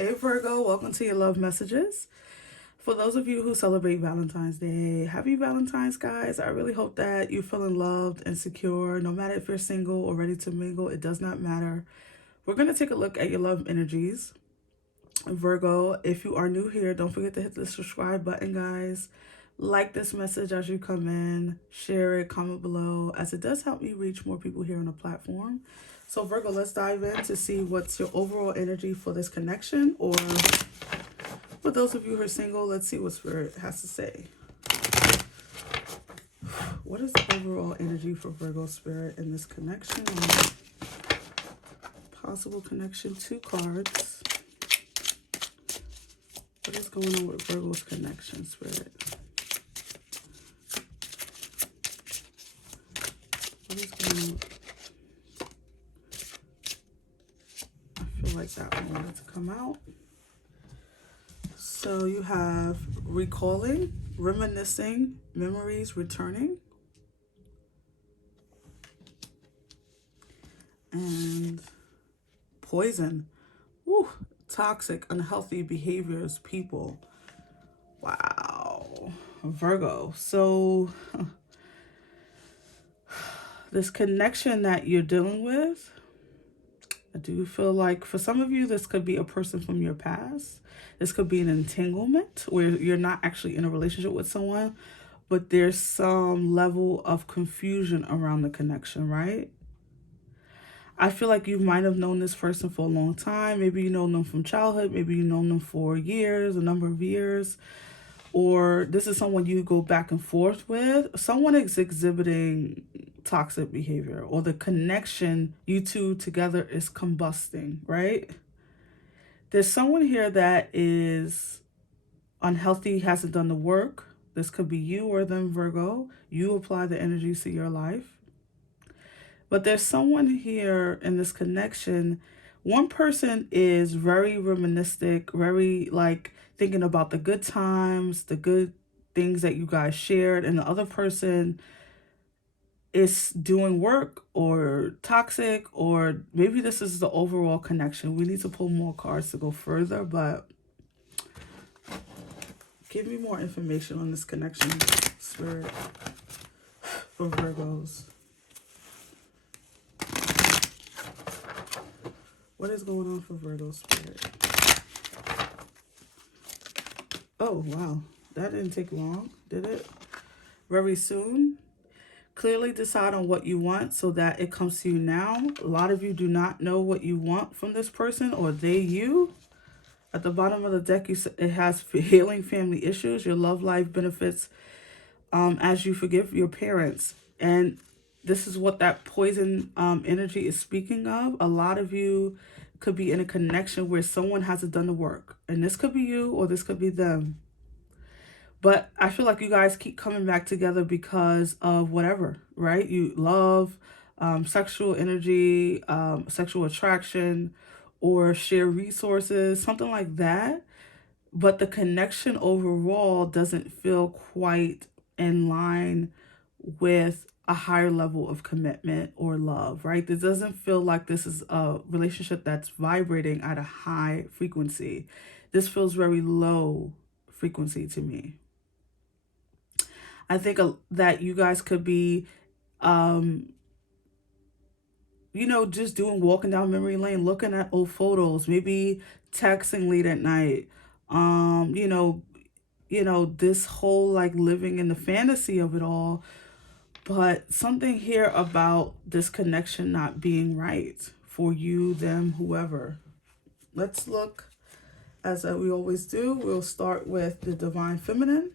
Hey Virgo, welcome to your love messages. For those of you who celebrate Valentine's Day, happy Valentine's, guys. I really hope that you're feeling loved and secure. No matter if you're single or ready to mingle, it does not matter. We're going to take a look at your love energies. Virgo, if you are new here, don't forget to hit the subscribe button, guys. Like this message as you come in, share it, comment below, as it does help me reach more people here on the platform. So Virgo, let's dive in to see what's your overall energy for this connection, or for those of you who are single, let's see what Spirit has to say. What is the overall energy for Virgo Spirit in this connection? Possible connection, 2 cards. What is going on with Virgo's connection, Spirit? What is going on? I feel like that one wanted to come out. So you have recalling, reminiscing, memories returning, and poison. Woo, toxic, unhealthy behaviors, people. Wow. Virgo. So this connection that you're dealing with, I do feel like for some of you, this could be a person from your past. This could be an entanglement where you're not actually in a relationship with someone, but there's some level of confusion around the connection, right? I feel like you might have known this person for a long time. Maybe you know them from childhood. Maybe you know them for years, a number of years. Or this is someone you go back and forth with. Someone is exhibiting toxic behavior, or the connection, you two together, is combusting, right? There's someone here that is unhealthy, hasn't done the work. This could be you or them, Virgo. You apply the energies to your life. But there's someone here in this connection. One person is very reminiscent, very like thinking about the good times, the good things that you guys shared, and the other person is doing work or toxic, or maybe this is the overall connection. We need to pull more cards to go further, but give me more information on this connection, Spirit, for Virgos. What is going on for Virgo Spirit? Oh, wow. That didn't take long, did it? Very soon. Clearly decide on what you want so that it comes to you now. A lot of you do not know what you want from this person, or they you. At the bottom of the deck, it has healing family issues. Your love life benefits as you forgive your parents. And this is what that poison energy is speaking of. A lot of you could be in a connection where someone hasn't done the work. And this could be you, or this could be them. But I feel like you guys keep coming back together because of whatever, right? You love, sexual energy, sexual attraction, or share resources, something like that. But the connection overall doesn't feel quite in line with a higher level of commitment or love, right? This doesn't feel like this is a relationship that's vibrating at a high frequency. This feels very low frequency to me. I think that you guys could be, just walking down memory lane, looking at old photos, maybe texting late at night. Um, you know, this whole like living in the fantasy of it all, but something here about this connection not being right for you, them, whoever. Let's look, as we always do. We'll start with the Divine Feminine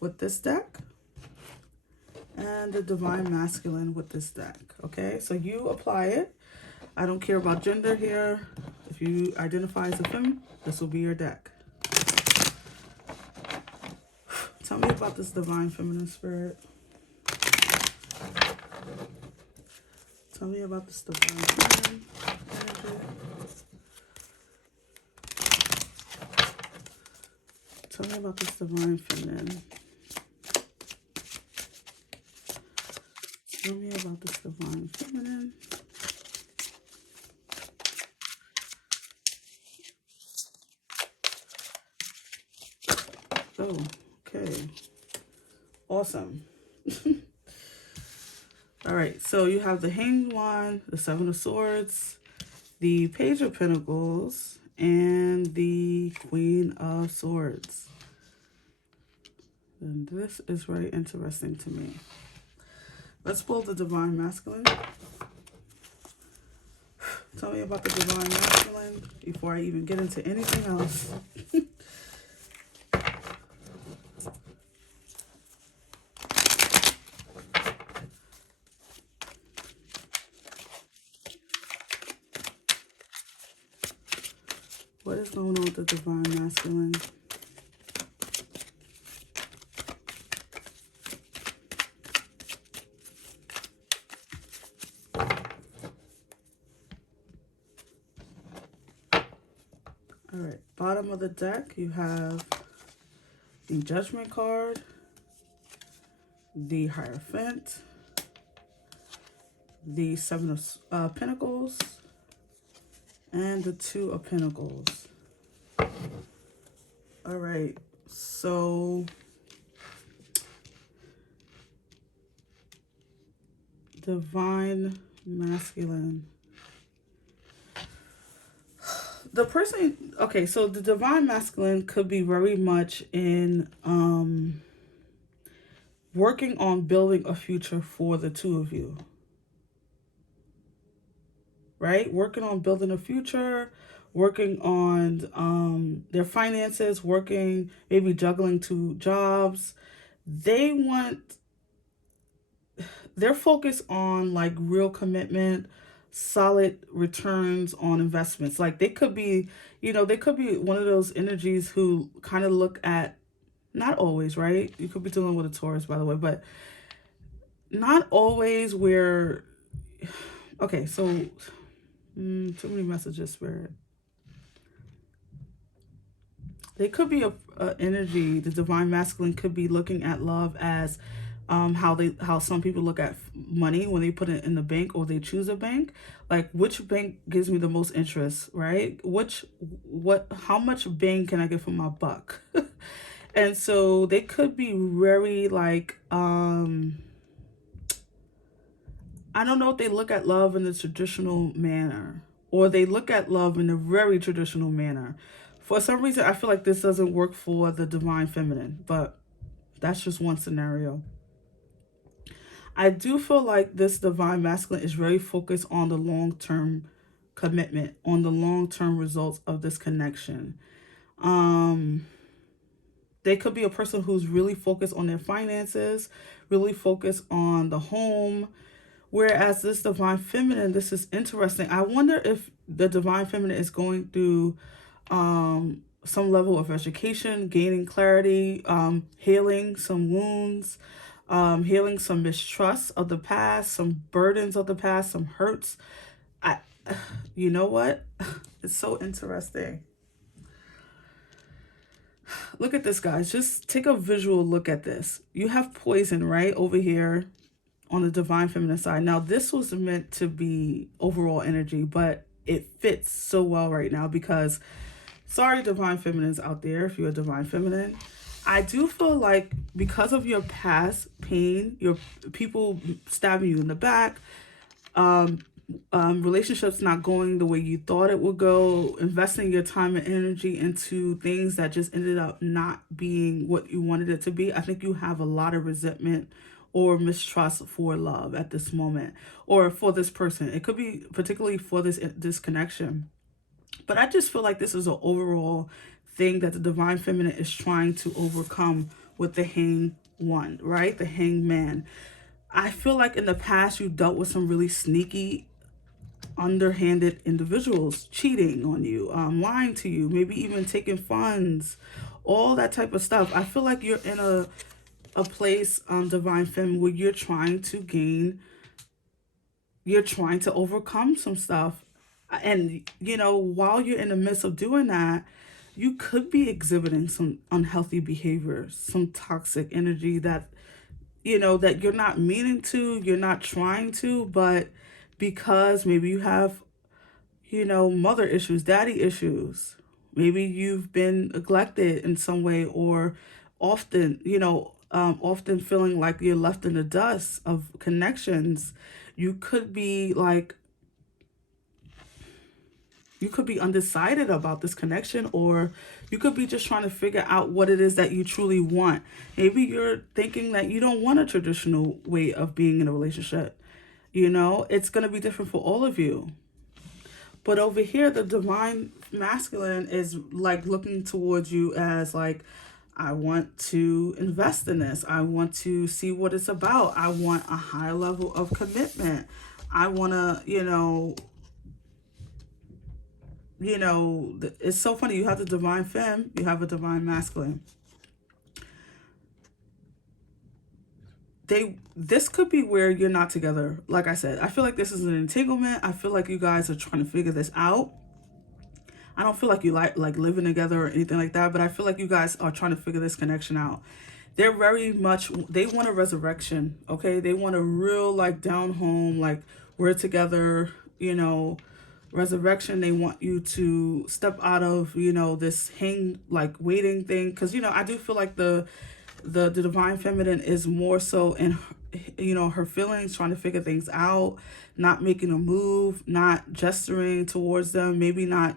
with this deck, and the Divine Masculine with this deck. Okay, so you apply it. I don't care about gender here. If you identify as a femme, this will be your deck. Tell me about this Divine Feminine, Spirit. Tell me about this Divine Feminine energy. Tell me about this Divine Feminine. Tell me about this Divine Feminine. go. Okay. Awesome. All right. So you have the Hanged One, the Seven of Swords, the Page of Pentacles, and the Queen of Swords. And this is very interesting to me. Let's pull the Divine Masculine. Tell me about the Divine Masculine before I even get into anything else. What is going on with the Divine Masculine? All right, bottom of the deck, you have the Judgment card, the Hierophant, the Seven of Pentacles, and the Two of Pentacles. All right, so Divine Masculine. The person, okay, so the Divine Masculine could be very much in working on building a future for the two of you. Right? Working on building a future, working on their finances, working, maybe juggling two jobs. They're focused on like real commitment, solid returns on investments. Like they could be, they could be one of those energies who kind of look at, not always, right? You could be dealing with a Taurus, by the way, but not always where, okay, so too many messages, Spirit. They could be a energy. The Divine Masculine could be looking at love as how some people look at money when they put it in the bank or they choose a bank. Like, which bank gives me the most interest, right? How much bang can I get for my buck? And so they could be very like I don't know if they look at love in the traditional manner or they look at love in a very traditional manner. For some reason, I feel like this doesn't work for the Divine Feminine, but that's just one scenario. I do feel like this Divine Masculine is very focused on the long-term commitment, on the long-term results of this connection. They could be a person who's really focused on their finances, really focused on the home. Whereas this Divine Feminine, this is interesting. I wonder if the Divine Feminine is going through some level of education, gaining clarity, healing some wounds, healing some mistrust of the past, some burdens of the past, some hurts. You know what? It's so interesting. Look at this, guys. Just take a visual look at this. You have poison right over here on the Divine Feminine side. Now, this was meant to be overall energy, but it fits so well right now because, sorry, Divine Feminines out there, if you're a Divine Feminine, I do feel like because of your past pain, your people stabbing you in the back, relationships not going the way you thought it would go, investing your time and energy into things that just ended up not being what you wanted it to be. I think you have a lot of resentment or mistrust for love at this moment or for this person. It could be particularly for this connection. But I just feel like this is an overall thing that the Divine Feminine is trying to overcome with the Hanged One, right? The Hanged Man. I feel like in the past you dealt with some really sneaky, underhanded individuals cheating on you, lying to you, maybe even taking funds, all that type of stuff. I feel like you're in a place, Divine Femme, where you're trying to overcome some stuff. And, while you're in the midst of doing that, you could be exhibiting some unhealthy behaviors, some toxic energy that, that you're not meaning to, you're not trying to, but because maybe you have, mother issues, daddy issues, maybe you've been neglected in some way, often, often feeling like you're left in the dust of connections. You could be like, you could be undecided about this connection, or you could be just trying to figure out what it is that you truly want. Maybe you're thinking that you don't want a traditional way of being in a relationship. It's going to be different for all of you. But over here, the divine masculine is like looking towards you as like, I want to invest in this. I want to see what it's about. I want a high level of commitment. I want to, it's so funny. You have the divine femme, you have a divine masculine. This could be where you're not together. Like I said, I feel like this is an entanglement. I feel like you guys are trying to figure this out. I don't feel like you like living together or anything like that, but I feel like you guys are trying to figure this connection out. They're very much, they want a resurrection, okay? They want a real like down home, like we're together, resurrection. They want you to step out of, this hang like waiting thing, because I do feel like the divine feminine is more so in her feelings, trying to figure things out, not making a move, not gesturing towards them, maybe not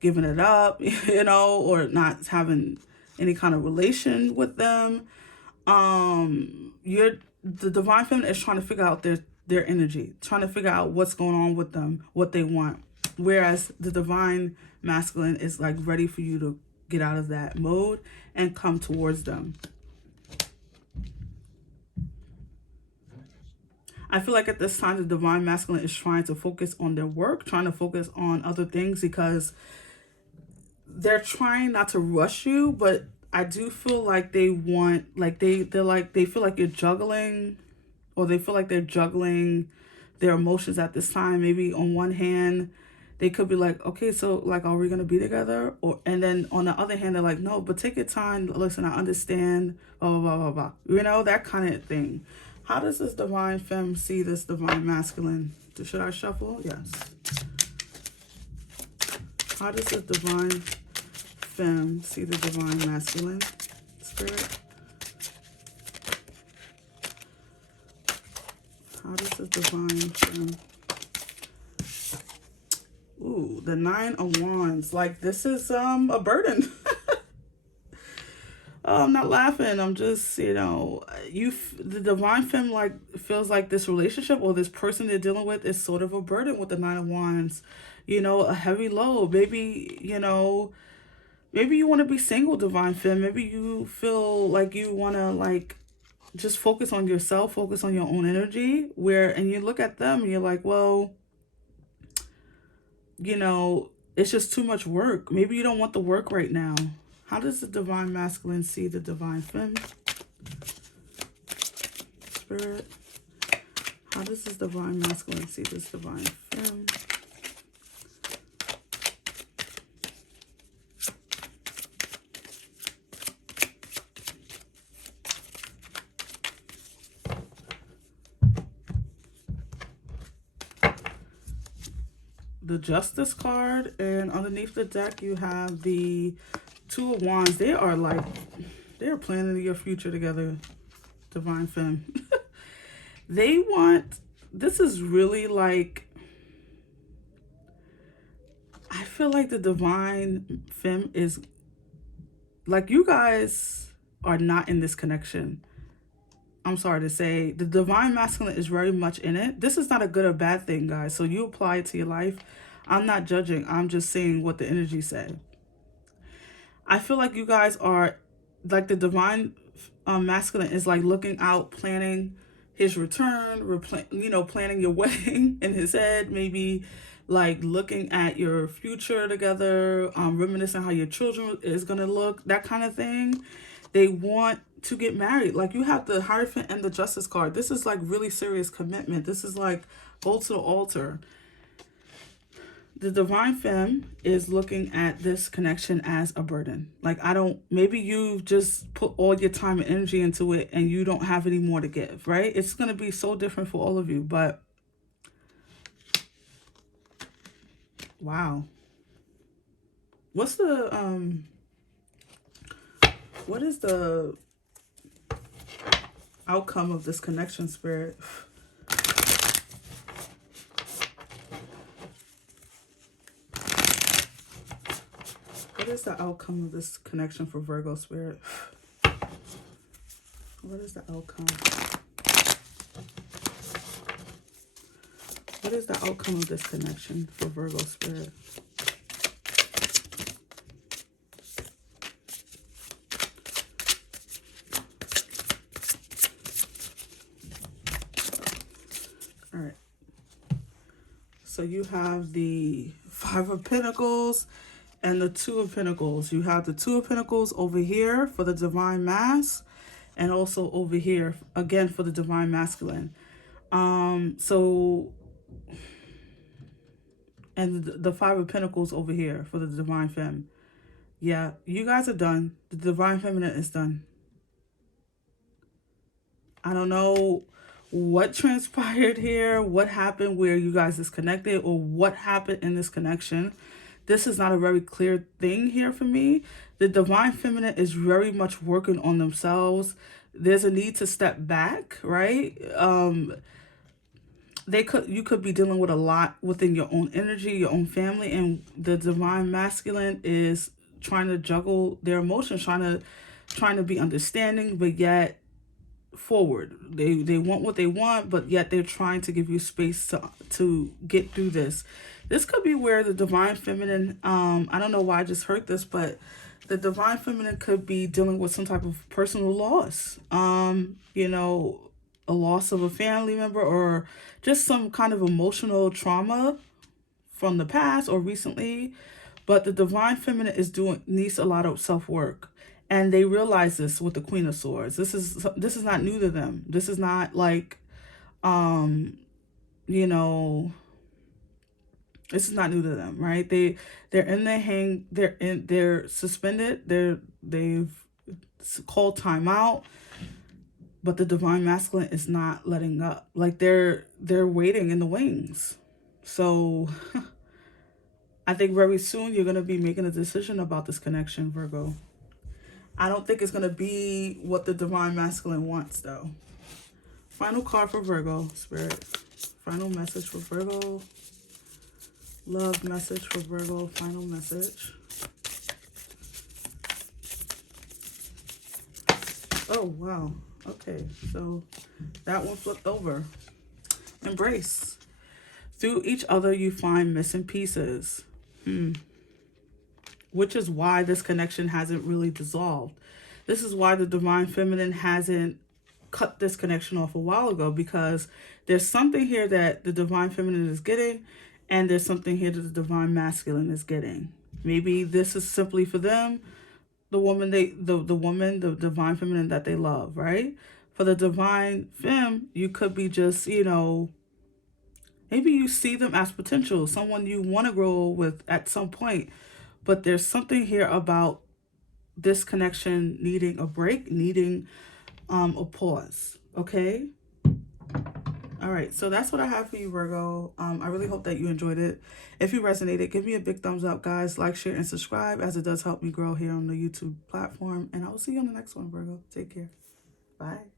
giving it up, or not having any kind of relation with them. You're the divine feminine is trying to figure out their energy, trying to figure out what's going on with them, what they want. Whereas the divine masculine is like ready for you to get out of that mode and come towards them. I feel like at this time, the divine masculine is trying to focus on their work, trying to focus on other things, because they're trying not to rush you, but I do feel like they want, like they feel like you're juggling, or they feel like they're juggling their emotions at this time. Maybe on one hand, they could be like, okay, so like, are we gonna be together? And then on the other hand, they're like, no, but take your time. Listen, I understand. Blah blah blah blah blah. That kind of thing. How does this divine femme see this divine masculine? Should I shuffle? Yes. How does this divine femme see the divine masculine? Spirit. How does the divine femme? Ooh, the 9 of Wands. Like, this is a burden. I'm not laughing. I'm just, the divine femme like feels like this relationship or this person they're dealing with is sort of a burden with the 9 of Wands. A heavy load. Maybe, maybe you want to be single, divine femme. Maybe you feel like you want to like just focus on yourself, focus on your own energy. And you look at them and you're like, well, it's just too much work. Maybe you don't want the work right now. How does the divine masculine see the divine femme? Spirit. How does this divine masculine see this divine femme? The Justice card, and underneath the deck you have the 2 of Wands. They are planning your future together, divine femme. This is really like, I feel like the divine femme is like, you guys are not in this connection. I'm sorry to say, the divine masculine is very much in it. This is not a good or bad thing, guys. So you apply it to your life. I'm not judging. I'm just saying what the energy said. I feel like you guys are like the divine masculine is like looking out, planning his return, planning your wedding in his head, maybe like looking at your future together, reminiscing how your children is going to look, that kind of thing. They want to get married. Like, you have the Hierophant and the Justice card. This is like really serious commitment. This is like go to the altar. The divine femme is looking at this connection as a burden. Like, maybe you've just put all your time and energy into it and you don't have any more to give, right? It's going to be so different for all of you, but wow. What's the What is the outcome of this connection, Spirit? What is the outcome of this connection for Virgo, Spirit? What is the outcome? What is the outcome of this connection for Virgo, Spirit? All right. So you have the Five of Pentacles and the Two of Pentacles. You have the Two of Pentacles over here for the Divine Mass, and also over here again for the Divine Masculine. So, and the Five of Pentacles over here for the Divine Femme. Yeah, you guys are done. The Divine Feminine is done. I don't know what transpired here, what happened where you guys disconnected, or what happened in this connection. This is not a very clear thing here for me. The Divine Feminine is very much working on themselves. There's a need to step back, right? You could be dealing with a lot within your own energy, your own family, and the Divine Masculine is trying to juggle their emotions, trying to be understanding, but yet forward. They want what they want, but yet they're trying to give you space to get through this. This could be where the Divine Feminine, I don't know why I just heard this, but the Divine Feminine could be dealing with some type of personal loss. You know, a loss of a family member, or just some kind of emotional trauma from the past or recently. But the Divine Feminine needs a lot of self-work. And they realize this with the Queen of Swords. This is not new to them. This is not like, you know, this is not new to them, right? They're suspended. They've called time out, but the Divine Masculine is not letting up. Like they're waiting in the wings. So I think very soon you're going to be making a decision about this connection, Virgo. I don't think it's going to be what the Divine Masculine wants, though. Final card for Virgo, Spirit. Final message for Virgo. Love message for Virgo. Final message. Oh, wow. Okay, so that one flipped over. Embrace. Through each other, you find missing pieces. Which is why this connection hasn't really dissolved. This is why the Divine Feminine hasn't cut this connection off a while ago, because there's something here that the Divine Feminine is getting, and there's something here that the Divine Masculine is getting. Maybe this is simply for them, the Divine Feminine that they love, right? For the Divine Femme, you could be just, you know, maybe you see them as potential, someone you want to grow with at some point. But there's something here about this connection needing a break, needing a pause, okay? All right, so that's what I have for you, Virgo. I really hope that you enjoyed it. If you resonated, give me a big thumbs up, guys. Like, share, and subscribe, as it does help me grow here on the YouTube platform. And I will see you on the next one, Virgo. Take care. Bye.